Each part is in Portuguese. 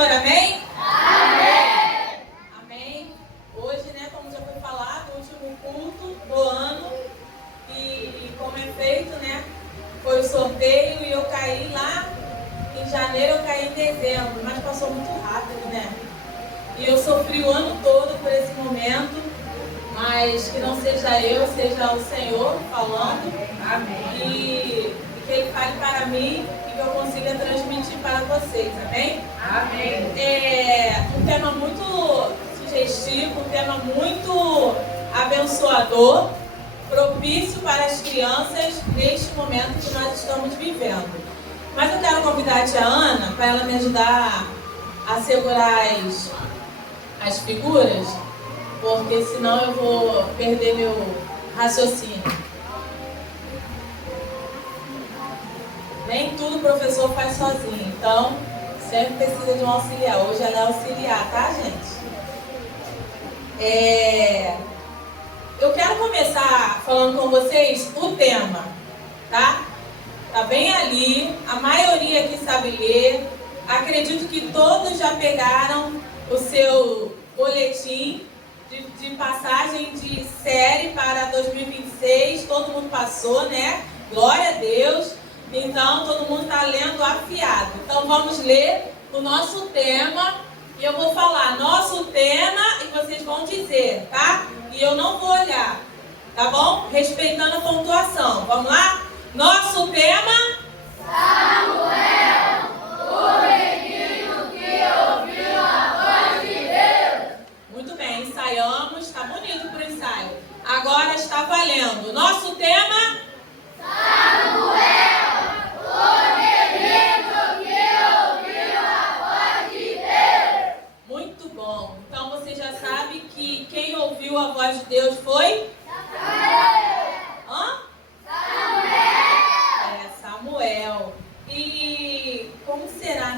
Senhor, amém? Amém! Amém. Hoje, como já foi falado, o último culto do ano. E como é feito, foi o sorteio e eu caí lá em janeiro, eu caí em dezembro, mas passou muito rápido, E eu sofri o ano todo por esse momento, mas que não seja eu, seja o Senhor falando. Amém. E que Ele fale para mim e que eu consiga transmitir para vocês, amém? Amém. É um tema muito sugestivo, um tema muito abençoador, propício para as crianças neste momento que nós estamos vivendo. Mas eu quero convidar a tia Ana para ela me ajudar a segurar as figuras, porque senão eu vou perder meu raciocínio. Nem tudo o professor faz sozinho, então sempre precisa de um auxiliar. Hoje ela é auxiliar, tá, gente? Eu quero começar falando com vocês o tema, tá? Tá bem ali, a maioria aqui sabe ler. Acredito que todos já pegaram o seu boletim de passagem de série para 2026. Todo mundo passou, Glória a Deus. Então, todo mundo está lendo afiado. Então, vamos ler o nosso tema. E eu vou falar nosso tema e vocês vão dizer, tá? E eu não vou olhar, tá bom? Respeitando a pontuação. Vamos lá? Nosso tema... Samuel, o menino que ouviu a voz de Deus. Muito bem, ensaiamos. Está bonito para o ensaio. Agora está valendo. Nosso tema... Samuel, o menino que ouviu a voz de Deus. Muito bom. Então você já sabe que quem ouviu a voz de Deus foi? Samuel. E como será,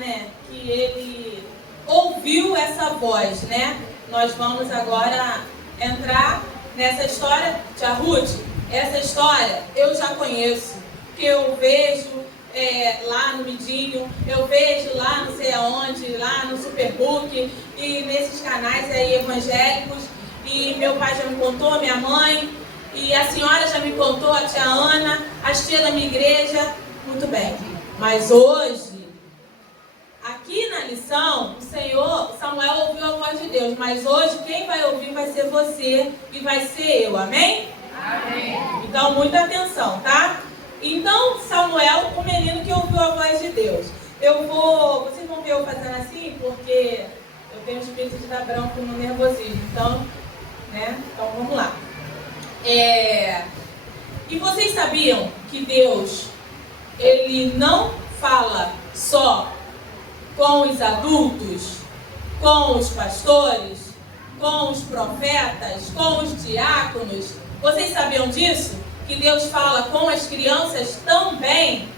que ele ouviu essa voz, Nós vamos agora entrar nessa história. Tia Ruth, essa história eu já conheço, que eu vejo lá no Midinho, eu vejo lá não sei aonde, lá no Superbook e nesses canais aí evangélicos. E meu pai já me contou, minha mãe, e a senhora já me contou, a tia Ana, as tias da minha igreja. Muito bem, mas hoje, aqui na lição, o Samuel ouviu a voz de Deus, mas hoje quem vai ouvir vai ser você e vai ser eu, amém? Amém. Então, muita atenção, tá? Então, Samuel, o menino que ouviu a voz de Deus. Vocês vão ver eu fazendo assim, porque eu tenho o espírito de dar branco no nervosismo, então, Então, vamos lá. E vocês sabiam que Deus, Ele não fala só com os adultos, com os pastores, com os profetas, com os diáconos? Vocês sabiam disso? Que Deus fala com as crianças também?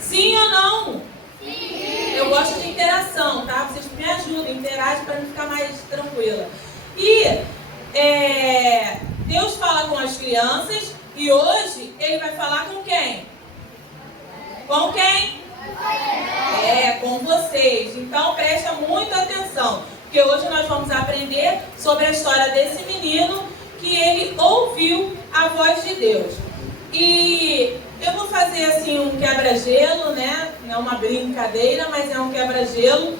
Sim ou não? Sim. Eu gosto de interação, tá? Vocês me ajudem, interagem para ficar mais tranquila. E Deus fala com as crianças e hoje Ele vai falar com quem? Com quem? Com vocês. Então presta muita atenção, porque hoje nós vamos aprender sobre a história desse menino que ele ouviu a voz de Deus. E eu vou fazer assim um quebra-gelo, Não é uma brincadeira, mas é um quebra-gelo.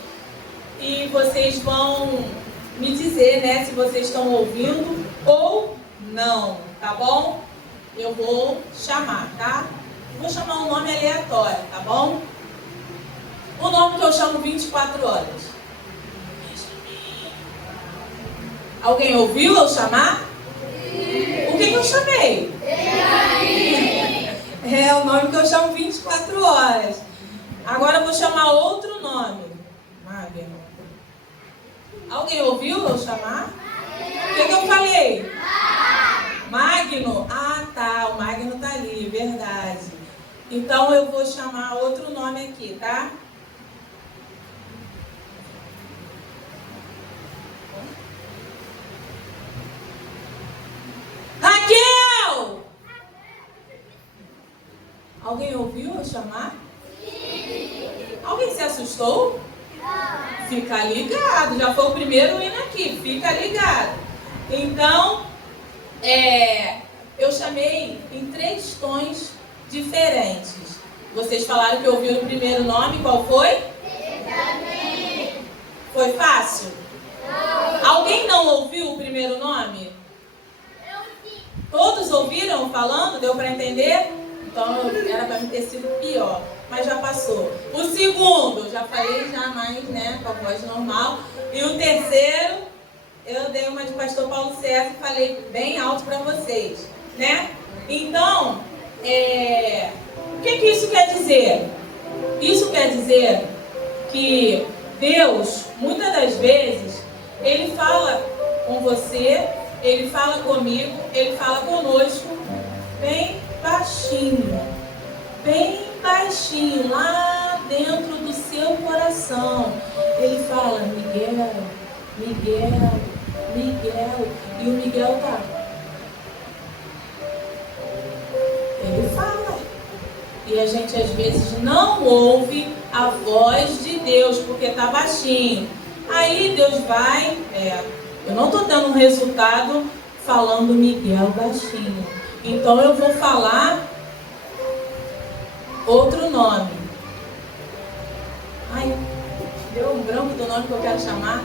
E vocês vão me dizer, se vocês estão ouvindo ou não, tá bom? Eu vou chamar, tá? Vou chamar um nome aleatório, tá bom? O nome que eu chamo 24 horas. Alguém ouviu eu chamar? Sim. O que eu chamei? É o nome que eu chamo 24 horas. Agora eu vou chamar outro nome. Magno. Alguém ouviu eu chamar? O que eu falei? Magno. Ah, tá. O Magno tá ali, verdade. Então eu vou chamar outro nome aqui, tá? Raquel! Alguém ouviu eu chamar? Sim. Alguém se assustou? Fica ligado, já foi o primeiro hino aqui, fica ligado. Então, eu chamei em 3 tons diferentes. Vocês falaram que ouviram o primeiro nome, qual foi? Foi fácil? Alguém não ouviu o primeiro nome? Todos ouviram falando? Deu para entender? Então era para mim ter sido pior, mas já passou. O segundo, já falei já mais, né, com a voz normal. E o terceiro, eu dei uma de pastor Paulo César e falei bem alto para vocês, né? Então, o que isso quer dizer? Isso quer dizer que Deus, muitas das vezes, Ele fala com você, Ele fala comigo, Ele fala conosco, bem baixinho, lá dentro do seu coração. Ele fala, Miguel, e o Miguel tá. Ele fala. E a gente às vezes não ouve a voz de Deus, porque está baixinho. Aí Deus vai, eu não estou dando um resultado falando Miguel baixinho. Então eu vou falar outro nome. Ai, deu um branco do nome que eu quero chamar.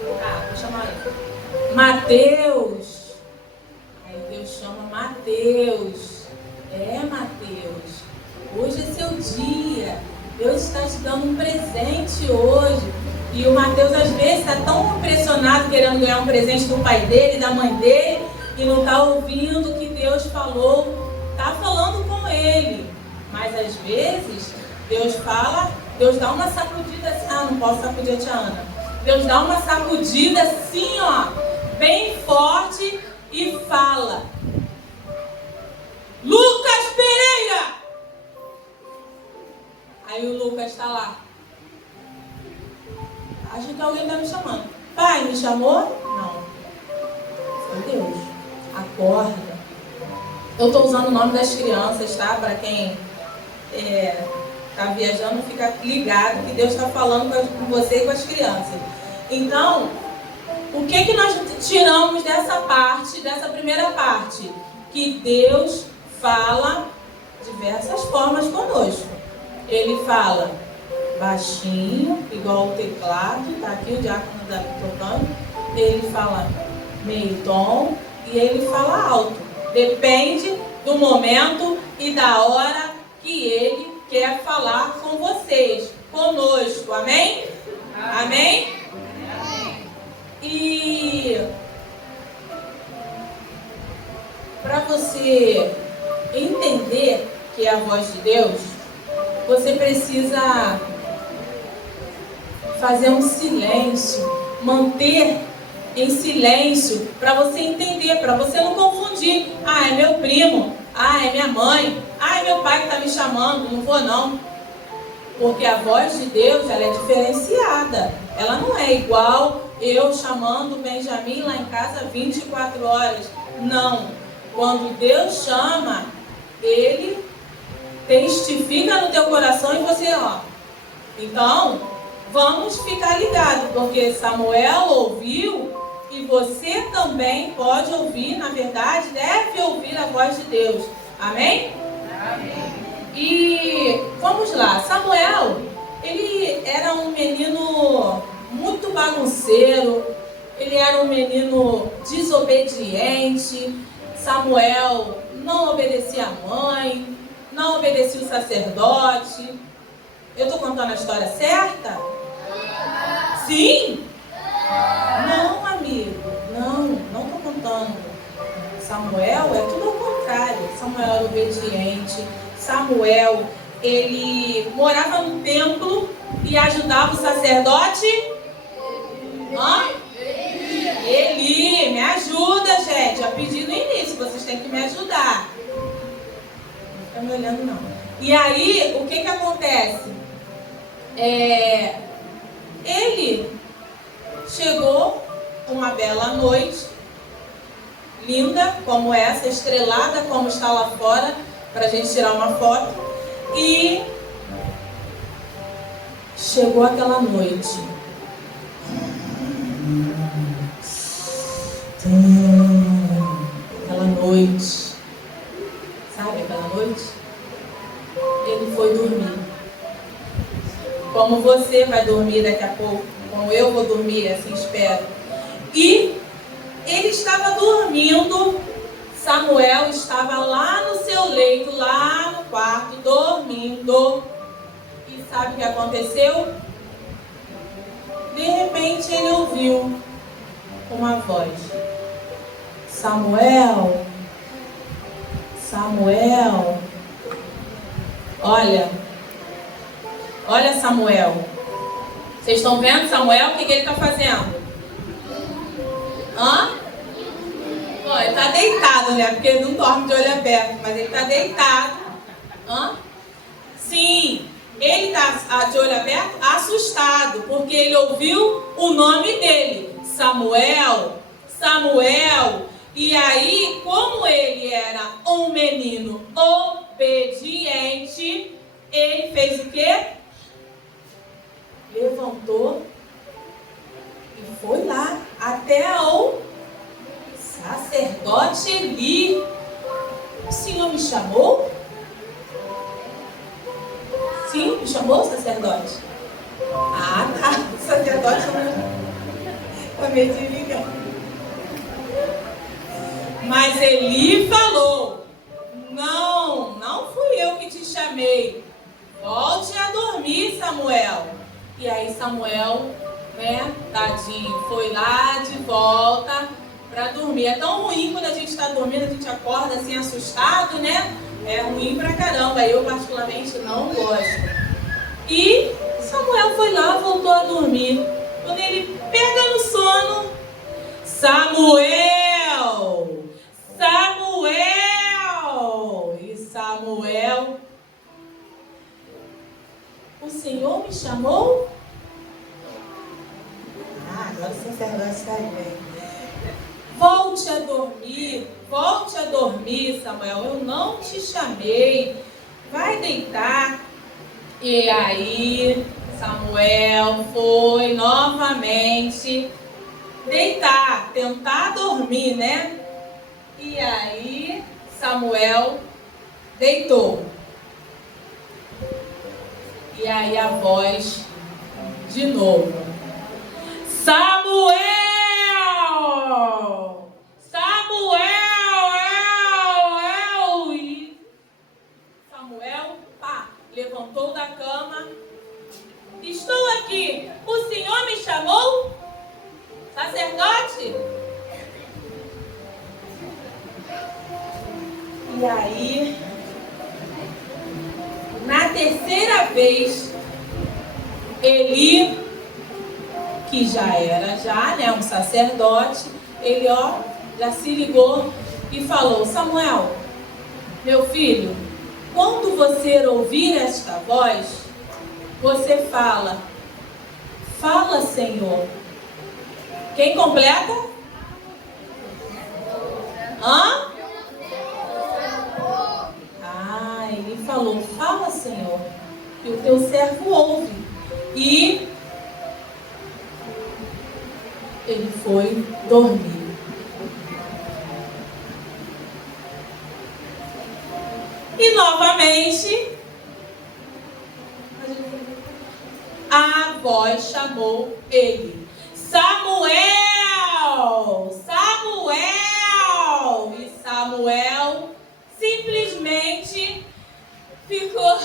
Vou chamar Mateus. Deus chama Mateus. Mateus. Hoje é seu dia. Deus está te dando um presente hoje. E o Mateus às vezes está tão impressionado querendo ganhar um presente do pai dele, da mãe dele, e não está ouvindo o que Deus falou. Está falando com ele. Mas às vezes Deus fala, Deus dá uma sacudida assim. Não posso sacudir a tia Ana. Deus dá uma sacudida assim, ó, bem forte. E fala, Lucas Pereira! Aí o Lucas está lá. Acho que alguém está me chamando. Pai, me chamou? Não. Foi Deus. Acorda. Eu estou usando o nome das crianças, tá? Para quem está viajando, fica ligado que Deus está falando com você e com as crianças. Então, o que nós tiramos dessa parte, dessa primeira parte? Que Deus fala diversas formas conosco. Ele fala baixinho, igual o teclado, tá aqui o diácono tocando. Ele fala meio tom e ele fala alto. Depende do momento e da hora que ele quer falar com vocês, conosco. Amém? Amém? E para você entender que é a voz de Deus, você precisa fazer um silêncio, manter em silêncio, para você entender, para você não confundir. É meu primo, é minha mãe, é meu pai que está me chamando, não vou não. Porque a voz de Deus, ela é diferenciada. Ela não é igual eu chamando o Benjamin lá em casa 24 horas. Não. Quando Deus chama, Ele testifica no teu coração e você, Então, vamos ficar ligados, porque Samuel ouviu e você também pode ouvir, na verdade, deve ouvir a voz de Deus. Amém? Amém. E vamos lá, Samuel, ele era um menino muito bagunceiro, ele era um menino desobediente. Samuel não obedecia a mãe, não obedecia o sacerdote. Eu estou contando a história certa? Sim? Não, amigo, não estou contando. Samuel é tudo ao contrário. Samuel era obediente. Samuel, ele morava no templo e ajudava o sacerdote. Eli, me ajuda, gente. Eu pedi no início, vocês têm que me ajudar. Não fica me olhando, não. E aí, o que acontece? Ele chegou uma bela noite, linda como essa, estrelada como está lá fora, para a gente tirar uma foto. E chegou aquela noite. Aquela noite. Sabe aquela noite? Ele foi dormir. Como você vai dormir daqui a pouco, como eu vou dormir, assim espero. E ele estava dormindo, Samuel estava lá no seu leito, lá no quarto, dormindo. E sabe o que aconteceu? De repente ele ouviu uma voz. Samuel, Samuel, olha Samuel. Vocês estão vendo Samuel? O que ele está fazendo? Bom, ele está deitado, né? Porque ele não dorme de olho aberto, mas ele está deitado. Sim, ele está de olho aberto, assustado, porque ele ouviu o nome dele. Samuel, Samuel. E aí, como ele era um menino obediente, ele fez o quê? Levantou e foi lá até o sacerdote Eli. O Senhor me chamou? Sim, me chamou, sacerdote? Ah, tá. O sacerdote está meio desligado. Mas Eli falou: não fui eu que te chamei. Volte a dormir, Samuel. E aí Samuel, né, tadinho, foi lá de volta para dormir. É tão ruim quando a gente está dormindo, a gente acorda assim assustado, né? É ruim pra caramba. Eu particularmente não gosto. E Samuel foi lá, voltou a dormir. Quando ele pega no sono, Samuel! Samuel! E Samuel, o Senhor me chamou? Agora o sacerdote está bem. Volte a dormir, Samuel. Eu não te chamei. Vai deitar. E aí, Samuel foi novamente deitar, tentar dormir, né? E aí, Samuel deitou. E aí a voz de novo. Samuel! Samuel! E Samuel, levantou da cama. Estou aqui. O Senhor me chamou? Sacerdote? E aí, na terceira vez, Eli, que já era né, um sacerdote, ele já se ligou e falou: Samuel, meu filho, quando você ouvir esta voz, você fala: fala, Senhor. Quem completa? Ele falou: fala, Senhor, que o teu servo ouve. E ele foi dormir. E novamente a voz chamou ele: Samuel! Samuel! E Samuel simplesmente ficou: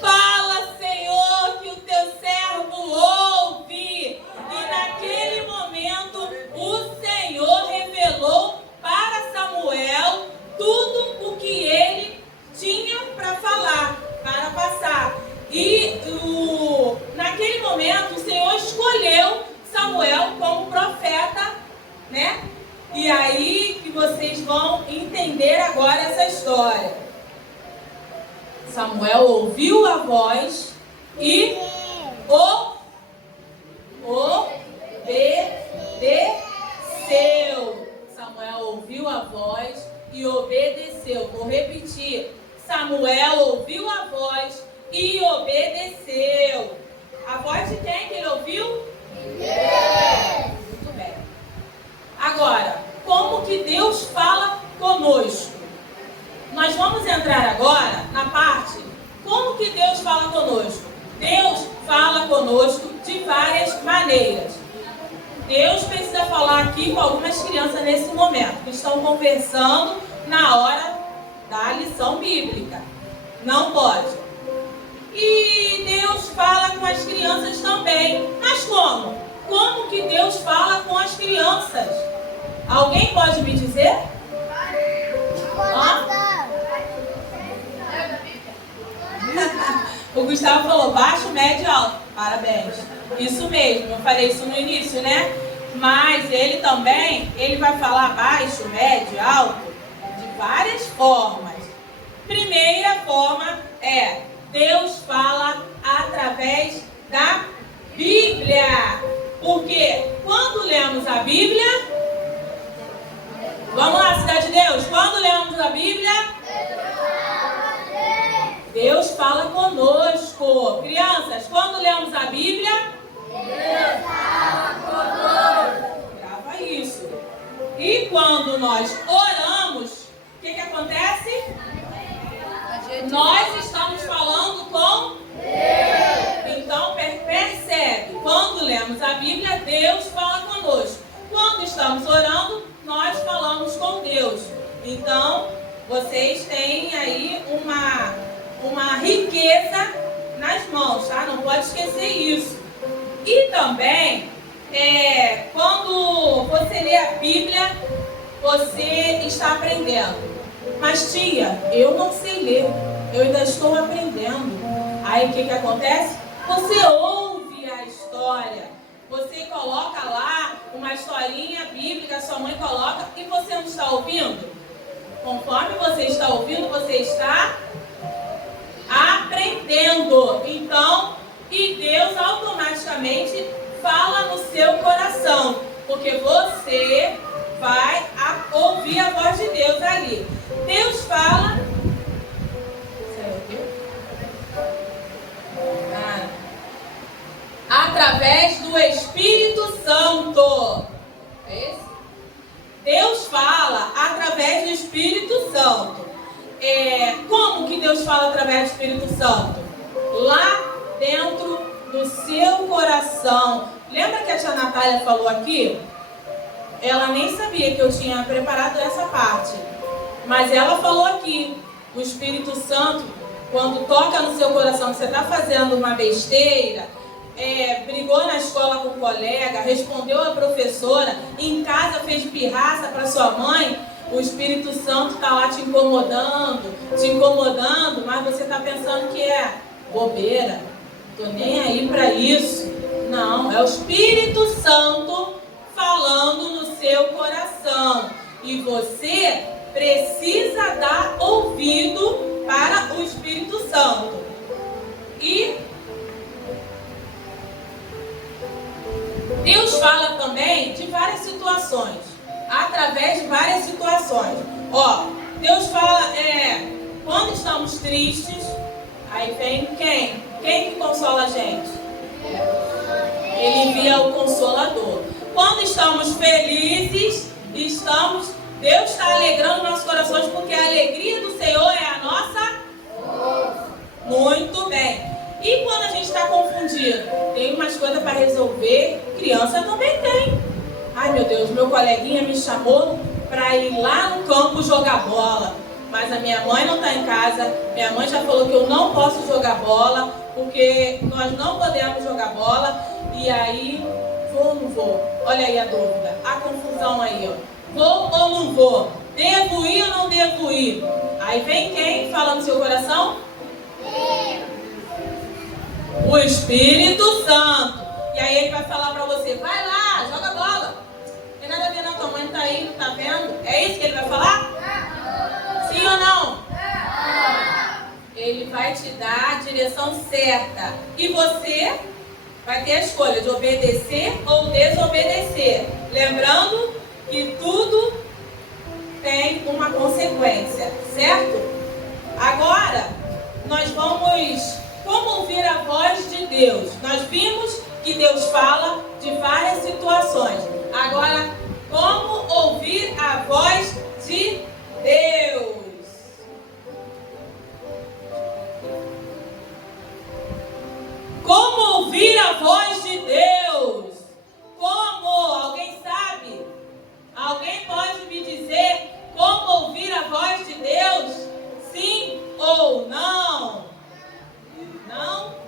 fala, Senhor, que o teu servo ouve. E naquele momento o Senhor revelou para Samuel tudo o que ele tinha para falar, para passar. E naquele momento o Senhor escolheu Samuel como profeta, né? E aí que vocês vão entender agora essa história. Samuel ouviu a voz e obedeceu. Samuel ouviu a voz e obedeceu. Vou repetir. Samuel ouviu a voz e obedeceu. A voz de quem que ele ouviu? Muito bem. Agora, como que Deus fala conosco? Nós vamos entrar agora na parte como que Deus fala conosco. Deus fala conosco de várias maneiras. Deus precisa falar aqui com algumas crianças nesse momento, que estão conversando na hora da lição bíblica. Não pode. E Deus fala com as crianças também. Mas como? Como que Deus fala com as crianças? Alguém pode me dizer? O Gustavo falou baixo, médio e alto. Parabéns. Isso mesmo, eu falei isso no início, né? Mas ele também, ele vai falar baixo, médio, alto, de várias formas. Primeira forma é, Deus fala através da Bíblia. Porque quando lemos a Bíblia, vamos lá, Cidade de Deus, quando lemos a Bíblia, Deus fala conosco. Crianças, quando lemos a Bíblia, Deus fala conosco. Grava isso. E quando nós oramos, o que acontece? Nós estamos falando com Deus. Então, percebe, quando lemos a Bíblia, Deus fala conosco. Quando estamos orando, nós falamos com Deus. Então, vocês têm aí uma riqueza nas mãos, tá? Não pode esquecer isso. E também, quando você lê a Bíblia, você está aprendendo. Mas tia, eu não sei ler, eu ainda estou aprendendo. Aí o que acontece? Você ouve a história, você coloca lá uma historinha bíblica, sua mãe coloca, e você não está ouvindo? Conforme você está ouvindo, você está aprendendo. Então, e Deus automaticamente fala no seu coração, porque você vai ouvir a voz de Deus ali. Deus fala através do Espírito Santo. É esse? Deus fala através do Espírito Santo. Como que Deus fala através do Espírito Santo? Lá dentro do seu coração. Lembra que a tia Natália falou aqui? Ela nem sabia que eu tinha preparado essa parte. Mas ela falou aqui, o Espírito Santo, quando toca no seu coração que você está fazendo uma besteira, brigou na escola com o colega, respondeu a professora, em casa fez pirraça para sua mãe, o Espírito Santo está lá te incomodando, mas você está pensando que é bobeira, tô nem aí para isso. Não, é o Espírito Santo falando no seu coração. E você precisa dar ouvido para o Espírito Santo. E Deus fala também de várias situações, através de várias situações. Deus fala, quando estamos tristes, aí vem quem? Quem que consola a gente? Ele envia o Consolador. Quando estamos felizes, Deus está alegrando nossos corações, porque a alegria do Senhor é a nossa. Muito bem. E quando a gente está confundido, tem umas coisas para resolver, criança também tem. Ai meu Deus, meu coleguinha me chamou para ir lá no campo jogar bola, mas a minha mãe não está em casa, minha mãe já falou que eu não posso jogar bola, porque nós não podemos jogar bola, e aí, vou ou não vou? Olha aí a dúvida, a confusão aí, vou ou não vou? Devo ir ou não devo ir? Aí vem quem fala no seu coração? O Espírito Santo. E aí ele vai falar pra você, vai lá, joga bola. Não tem nada a ver não, tua mãe tá aí, não tá vendo? É isso que ele vai falar? Sim ou não? Ele vai te dar a direção certa. E você vai ter a escolha de obedecer ou desobedecer. Lembrando que tudo tem teve uma consequência, certo? Agora, nós vamos como ouvir a voz de Deus. Nós vimos que Deus fala de várias situações. Agora, como ouvir a voz de Deus? Como ouvir a voz de Deus? Como? Alguém sabe? Alguém pode me dizer como ouvir a voz de Deus? Sim ou não? Não?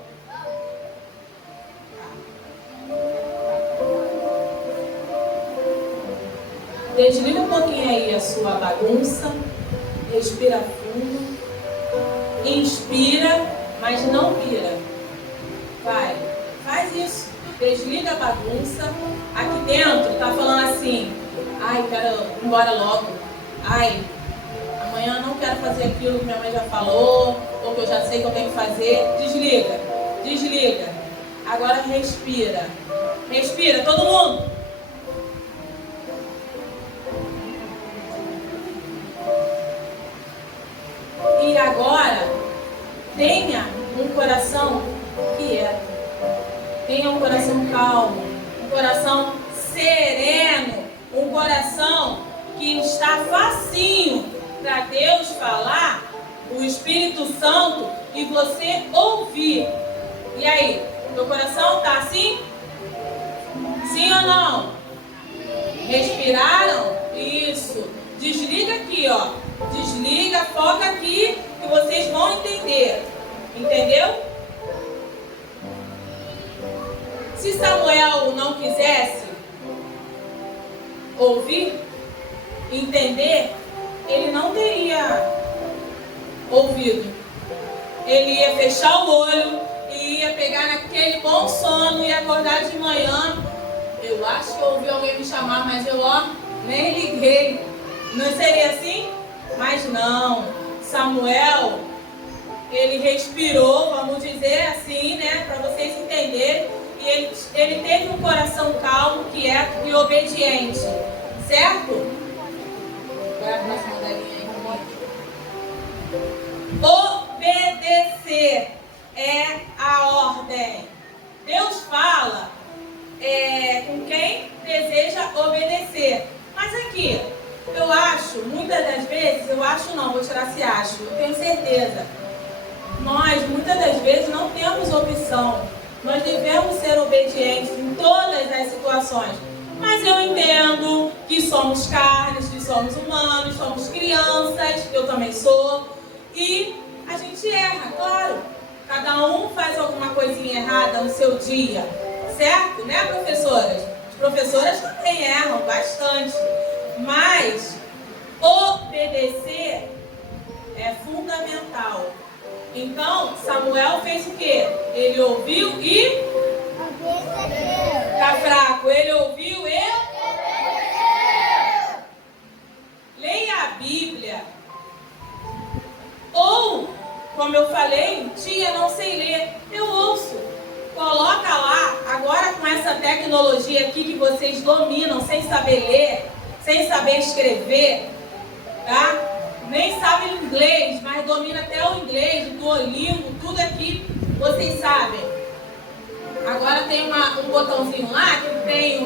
Desliga um pouquinho aí a sua bagunça. Respira fundo. Inspira, mas não vira. Vai, faz isso. Desliga a bagunça. Aqui dentro tá falando assim: ai, quero ir embora logo. Ai, amanhã não quero fazer aquilo que minha mãe já falou, ou que eu já sei que eu tenho que fazer. Desliga, desliga. Agora respira. Respira, todo mundo. E agora, tenha um coração quieto. Tenha um coração calmo, um coração sereno, um coração que está facinho para Deus falar, o Espírito Santo, e você ouvir. E aí, teu coração está assim? Sim ou não? Respiraram? Isso. Desliga aqui, ó. Desliga, foca aqui, que vocês vão entender. Entendeu? Se Samuel não quisesse ouvir, entender, ele não teria ouvido. Ele ia fechar o olho e ia pegar naquele bom sono e acordar de manhã. Eu acho que eu ouvi alguém me chamar, mas eu nem liguei. Não seria assim? Mas não. Samuel, ele respirou, vamos dizer assim, né? Para vocês entenderem. E ele teve um coração calmo, quieto e obediente. Certo? Vai a próxima dalinha aí comigo. Obedecer é a ordem. Deus fala com quem deseja obedecer. Mas aqui, eu acho, muitas das vezes, vou tirar se acho, eu tenho certeza. Nós, muitas das vezes, não temos opção. Nós devemos ser obedientes em todas as situações. Mas eu entendo que somos carnes, que somos humanos, somos crianças, eu também sou. E a gente erra, claro. Cada um faz alguma coisinha errada no seu dia. Certo? Né, professoras? As professoras também erram bastante. Mas obedecer é fundamental. Então, Samuel fez o quê? Ele ouviu e... Tá fraco. Ele ouviu e... Leia a Bíblia. Ou, como eu falei, tia, não sei ler. Eu ouço. Coloca lá, agora com essa tecnologia aqui que vocês dominam, sem saber ler, sem saber escrever, tá? Nem sabe inglês, mas domina até o inglês, o Duolingo, tudo aqui, vocês sabem. Agora tem um botãozinho lá que tem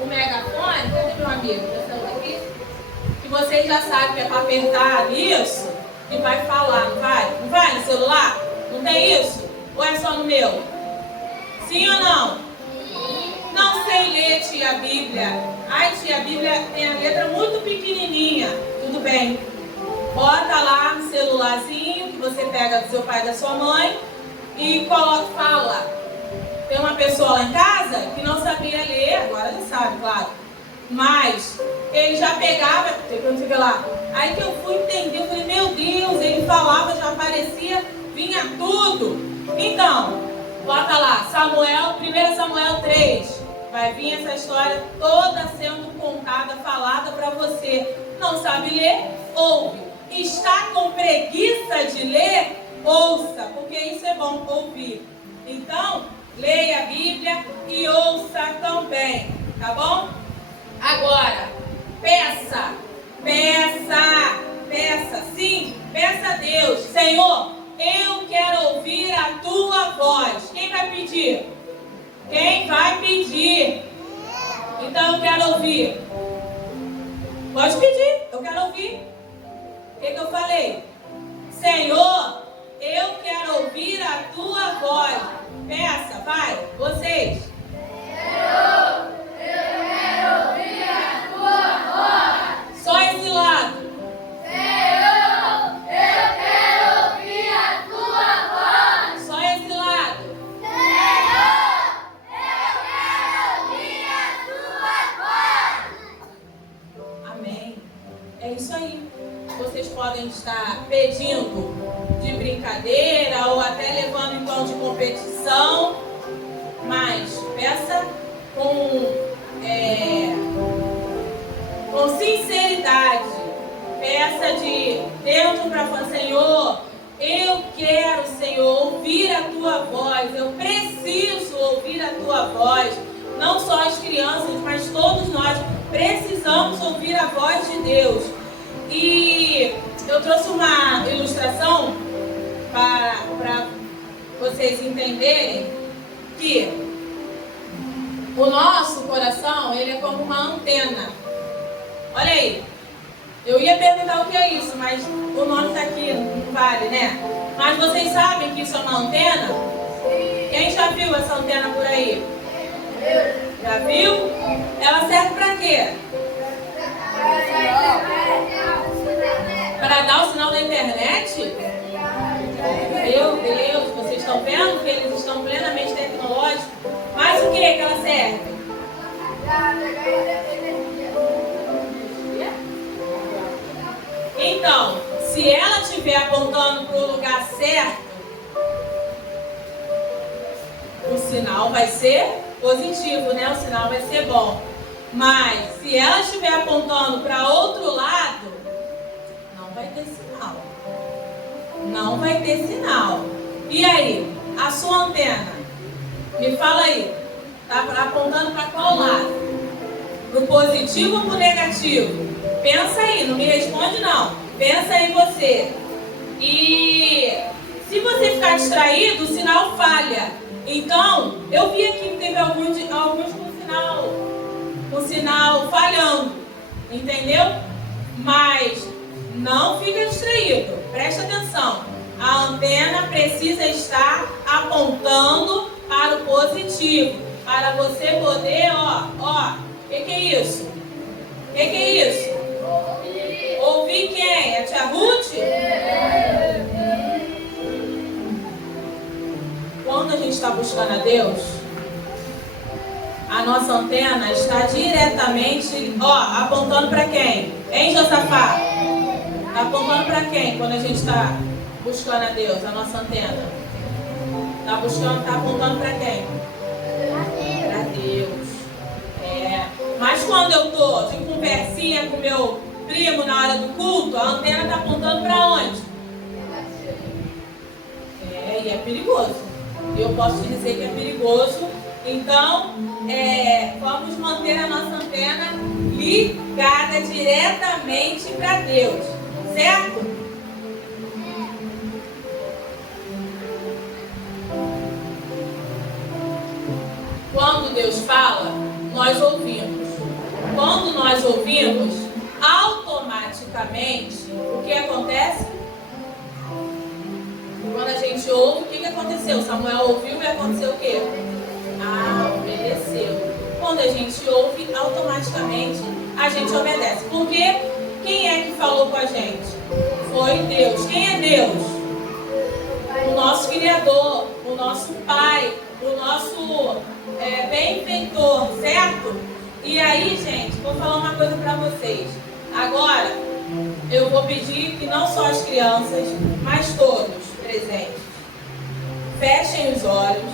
um megafone, cadê meu amigo? Aqui, que vocês já sabem que é para apertar isso e vai falar, não vai? Não vai no celular? Não tem isso? Ou é só no meu? Sim ou não? Não sei ler, tia, a Bíblia. Ai, tia, a Bíblia tem a letra muito pequenininha. Tudo bem. Bota lá no celularzinho que você pega do seu pai e da sua mãe e coloca, fala. Tem uma pessoa lá em casa que não sabia ler, agora já sabe, claro. Mas ele já pegava, não sei o que lá. Aí que eu fui entender, eu falei, meu Deus, ele falava, já aparecia, vinha tudo. Então, bota lá, Samuel, 1 Samuel 3. Vai vir essa história toda sendo contada, falada para você. Não sabe ler? Ouve. Está com preguiça de ler? Ouça, porque isso é bom, ouvir. Então, leia a Bíblia e ouça também, tá bom? Agora, peça. Peça, sim, peça a Deus. Senhor, eu quero ouvir a tua voz. Quem vai pedir? Quem vai pedir? Então eu quero ouvir. Pode pedir, eu quero ouvir. O que eu falei? Senhor, eu quero ouvir a tua voz. Peça, vai, vocês. Senhor, eu quero ouvir a tua voz. Só esse lado. Senhor, eu quero ouvir a tua voz. Só esse lado. Senhor, eu quero ouvir a tua voz. Amém. É isso aí. Vocês podem estar pedindo de brincadeira ou até levando em tom de competição, mas peça com sinceridade. Peça de dentro para falar: Senhor, eu quero, Senhor, ouvir a tua voz. Eu preciso ouvir a tua voz. Não só as crianças, mas todos nós precisamos ouvir a voz de Deus. E eu trouxe uma ilustração para vocês entenderem que o nosso coração, ele é como uma antena. Olha aí. Eu ia perguntar o que é isso, mas o nome está aqui, não vale, né? Mas vocês sabem que isso é uma antena? Quem já viu essa antena por aí? Já viu? Ela serve para quê? Para dar o sinal da internet? Meu Deus, vocês estão vendo que eles estão plenamente tecnológicos? Mas o que ela serve? Então, se ela estiver apontando para o lugar certo, o sinal vai ser positivo, né? O sinal vai ser bom. Mas se ela estiver apontando para outro lado, não vai ter sinal. Não vai ter sinal. E aí, a sua antena? Me fala aí. Tá apontando para qual lado? Pro positivo ou pro negativo? Pensa aí, não me responde não. Pensa aí você. E se você ficar distraído, o sinal falha. Então, eu vi aqui que teve alguns com o sinal falhando. Entendeu? Mas não fica distraído. Presta atenção. A antena precisa estar apontando para o positivo. Para você poder, o que é isso? O que é isso? Ouvir quem? A tia Ruth? Quando a gente está buscando a Deus, a nossa antena está diretamente, apontando para quem? Hein, Josafá? Está apontando para quem quando a gente está buscando a Deus, a nossa antena? Está apontando para quem? Para Deus. Mas quando eu estou de conversinha com meu primo na hora do culto, a antena está apontando para onde? E é perigoso. Eu posso te dizer que é perigoso. Então, vamos manter a nossa antena ligada diretamente para Deus. Certo? Quando Deus fala, nós ouvimos. Quando nós ouvimos, automaticamente, o que acontece? Quando a gente ouve, o que aconteceu? Samuel ouviu e aconteceu o quê? Obedeceu. Quando a gente ouve, automaticamente a gente obedece. Porque quem é que falou com a gente? Foi Deus. Quem é Deus? O nosso Criador, o nosso Pai, o nosso benfeitor, certo? E aí, gente, vou falar uma coisa para vocês. Agora, eu vou pedir que não só as crianças, mas todos presentes, fechem os olhos.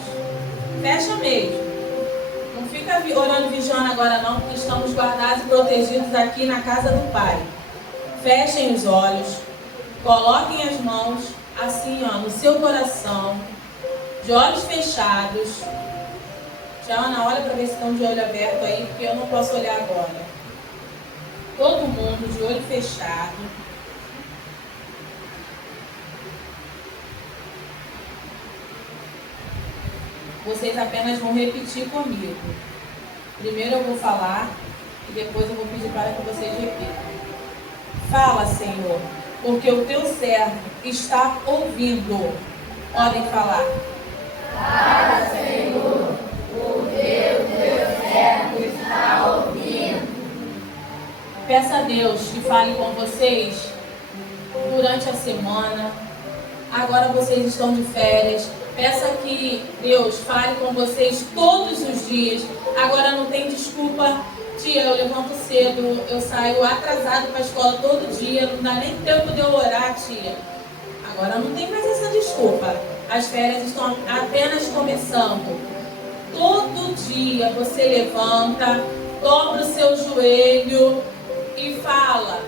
Fecha mesmo. Não fica orando vigiando agora não, porque estamos guardados e protegidos aqui na casa do Pai. Fechem os olhos. Coloquem as mãos assim, no seu coração, de olhos fechados. Tiana, olha para ver se estão de olho aberto aí, porque eu não posso olhar agora. Todo mundo de olho fechado. Vocês apenas vão repetir comigo. Primeiro eu vou falar e depois eu vou pedir para que vocês repitam. Fala, Senhor, porque o teu servo está ouvindo. Podem falar. Fala, Senhor, porque o teu servo está ouvindo. Peça a Deus que fale com vocês durante a semana. Agora vocês estão de férias. Peça que Deus fale com vocês todos os dias. Agora não tem desculpa. Tia, eu levanto cedo, eu saio atrasado para a escola todo dia. Não dá nem tempo de eu orar, tia. Agora não tem mais essa desculpa. As férias estão apenas começando. Todo dia você levanta, dobra o seu joelho e fala.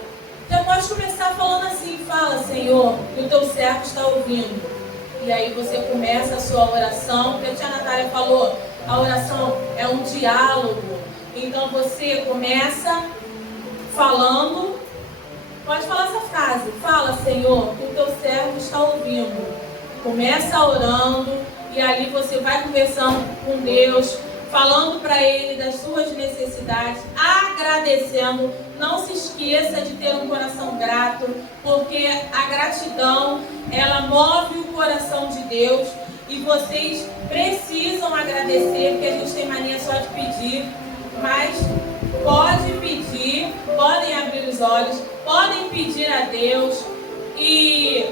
Já pode começar falando assim. Fala, Senhor, que o teu servo está ouvindo. E aí você começa a sua oração, que a tia Natália falou, a oração é um diálogo. Então você começa falando, pode falar essa frase, fala, Senhor, que o teu servo está ouvindo. Começa orando e ali você vai conversando com Deus, falando para Ele das suas necessidades, agradecendo. Não se esqueça de ter um coração grato, porque a gratidão, ela move o coração de Deus e vocês precisam agradecer, porque a gente tem mania só de pedir, mas pode pedir, podem abrir os olhos, podem pedir a Deus e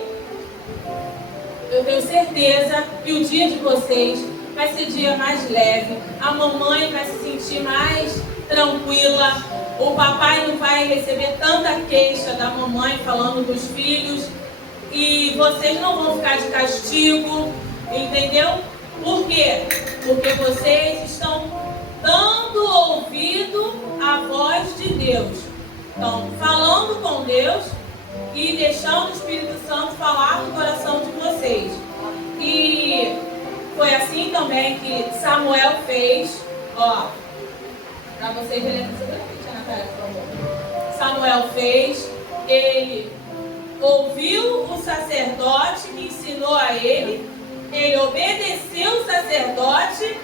eu tenho certeza que o dia de vocês vai ser dia mais leve, a mamãe vai se sentir mais tranquila, o papai não vai receber tanta queixa da mamãe falando dos filhos e vocês não vão ficar de castigo, entendeu? Por quê? Porque vocês estão dando ouvido à voz de Deus, estão falando com Deus e deixando o Espírito Santo falar no coração de vocês. E foi assim também que Samuel fez, ó, para vocês verem, Samuel fez, ele ouviu o sacerdote que ensinou a ele obedeceu o sacerdote,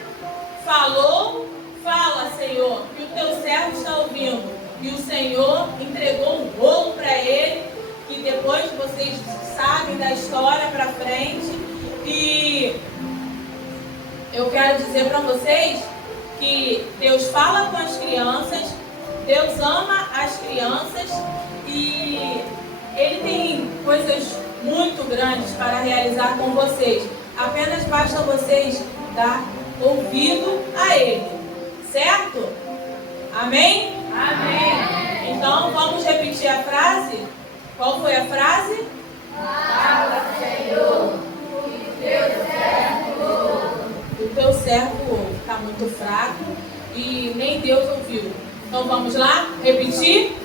falou, fala, Senhor, que o teu servo está ouvindo. E o Senhor entregou um bolo para ele, que depois vocês sabem da história para frente. E eu quero dizer para vocês que Deus fala com as crianças, Deus ama as crianças e Ele tem coisas muito grandes para realizar com vocês. Apenas basta vocês dar ouvido a Ele, certo? Amém? Amém. Então vamos repetir a frase? Qual foi a frase? Fala, Senhor, que o teu servo ouve. O teu servo ouve. Está muito fraco e nem Deus ouviu. Então vamos lá? Repetir?